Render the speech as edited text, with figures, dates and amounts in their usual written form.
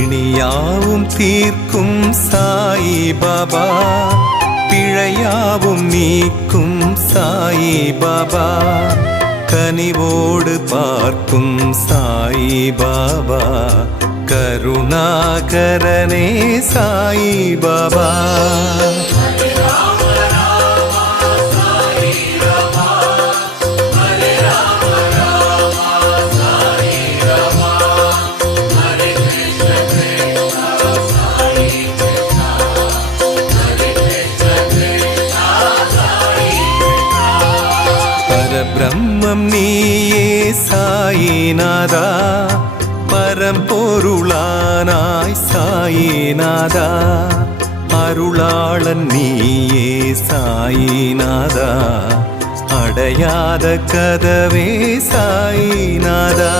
பிணியாவும் தீர்க்கும் சாயி பாபா, பிழையாவும் நீக்கும் சாயி பாபா, கனிவோடு பார்க்கும் சாயி பாபா, கருணாகரனே சாயி பாபா. பரபிரம்மம் நீயே சாயிநாதா, பரம்பொருளானாய் சாயிநாதா, அருளாளன் நீயே சாயிநாதா, அடையாத கதவே சாயிநாதா.